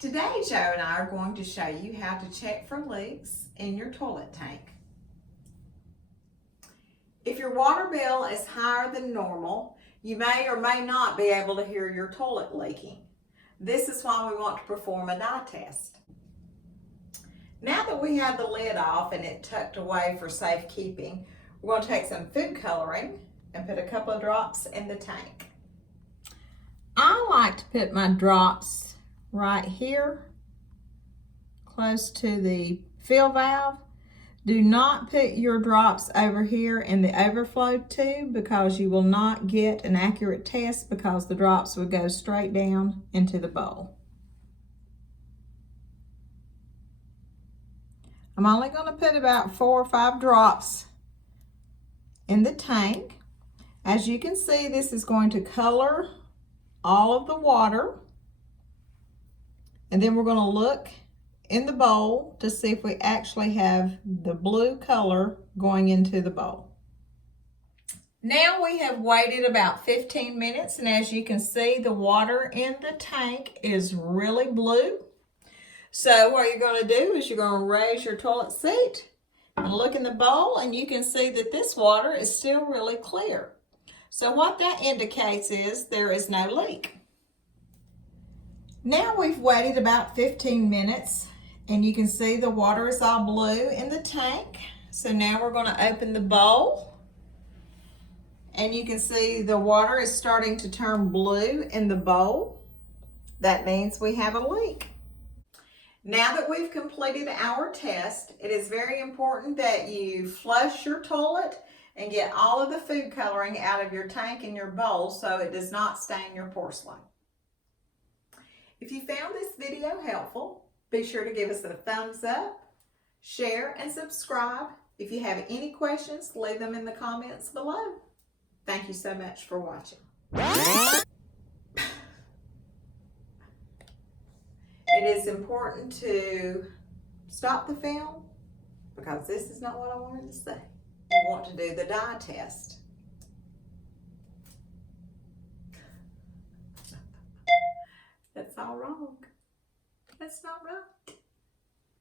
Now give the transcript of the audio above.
Today, Joe and I are going to show you how to check for leaks in your toilet tank. If your water bill is higher than normal, you may or may not be able to hear your toilet leaking. This is why we want to perform a dye test. Now that we have the lid off and it tucked away for safekeeping, we're going to take some food coloring and put a couple of drops in the tank. I like to put my drops right here, close to the fill valve. Do not put your drops over here in the overflow tube because you will not get an accurate test because the drops would go straight down into the bowl. I'm only going to put about 4 or 5 drops in the tank. As you can see, this is going to color all of the water. And then we're going to look in the bowl to see if we actually have the blue color going into the bowl. Now we have waited about 15 minutes, and as you can see, the water in the tank is really blue. So what you're going to do is you're going to raise your toilet seat and look in the bowl, and you can see that this water is still really clear. So what that indicates is there is no leak. Now we've waited about 15 minutes and you can see the water is all blue in the tank. So now we're going to open the bowl and you can see the water is starting to turn blue in the bowl. That means we have a leak. Now that we've completed our test, it is very important that you flush your toilet and get all of the food coloring out of your tank and your bowl so it does not stain your porcelain. If you found this video helpful, be sure to give us a thumbs up, share, and subscribe. If you have any questions, leave them in the comments below. Thank you so much for watching. It is important to stop the film because this is not what I wanted to say. You want to do the dye test. That's all wrong. That's not right.